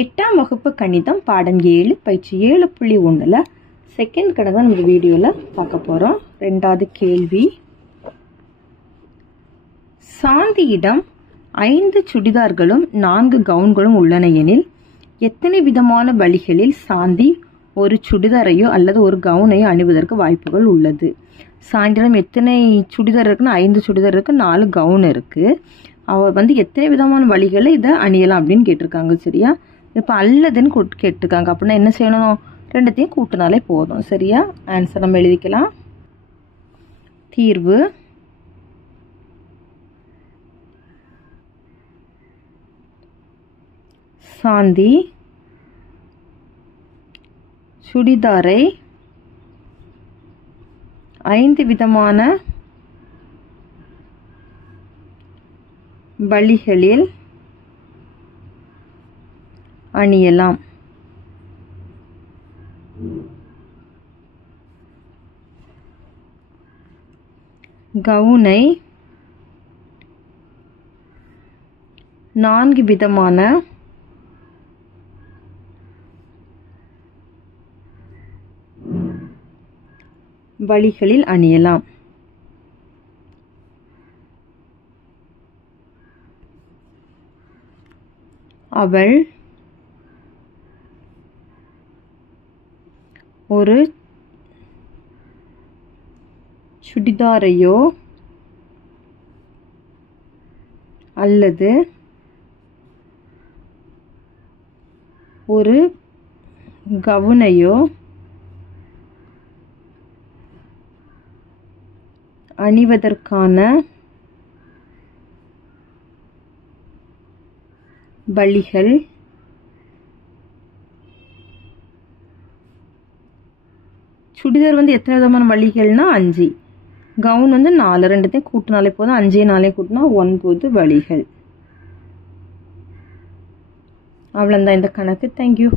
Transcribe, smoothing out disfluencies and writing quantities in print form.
8ஆம் வகுப்பு கணிதம் பாடம் 7 பயிற்சி 7.1ல செகண்ட் கணக்கு தான் நம்ம வீடியோவில் பார்க்க போகிறோம். 2வது கேள்வி, சாந்தியிடம் 5 சுடிதார்களும் 4 கவுன்களும் உள்ளன எனில் எத்தனை விதமான வழிகளில் சாந்தி ஒரு சுடிதாரையோ அல்லது ஒரு கவுனையோ அணிவதற்கு வாய்ப்புகள் உள்ளது? சாந்தியிடம் எத்தனை சுடிதார் இருக்குன்னா 5 சுடிதார் இருக்கு, 4 கவுன் இருக்கு. அவ எத்தனை விதமான வழிகளை இதை அணியலாம் அப்படின்னு கேட்டிருக்காங்க. சரியா? இப்போ அல்லதுன்னு கேட்டிருக்காங்க. அப்படின்னா என்ன செய்யணும்? ரெண்டுத்தையும் கூட்டினாலே போதும். சரியா? ஆன்சர் நம்ம எழுதிக்கலாம். தீர்வு சாந்தி சுடிதாரை 5 விதமான வழிகளில் அணியலாம். கவுனை 4 விதமான வழிகளில் அணியலாம். அவள் ஒரு சுடிதாரையோ அல்லது ஒரு கவுனையோ அணிவதற்கான வழிகள் சுடிதார் எத்தனை விதமான வழிகள்னா 5, கவுன் 4, ரெண்டுத்தையும் கூட்டினாலே போதும். 5 4 கூட்டினா 9 வழிகள். அவ்வளோதான் இந்த கணக்கு. தேங்க்யூ.